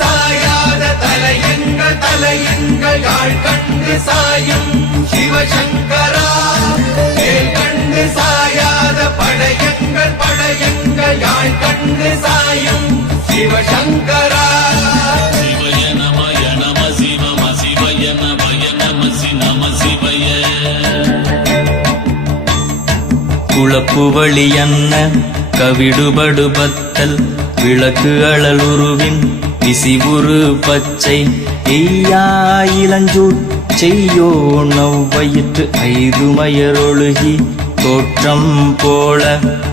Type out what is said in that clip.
சாயாத தலையெங்கள் யாழ் கண்டு சாயும் சிவசங்கரா. வேல் கண்டு சாயாத படையங்கள் யாழ் கண்டு சாயும் சிவசங்கரா. சிவய நமய நம சிவம சிவய நமய நம நம சிவய. குளப்புவழி அன்ன கவிடுபடுபத்தல் விளக்கு அழலுருவின் விசிவுரு பச்சை எய்யா இளஞ்சூட் செய்யோ நவ்வயிற்று ஐதுமயரொழுகி தோற்றம் போல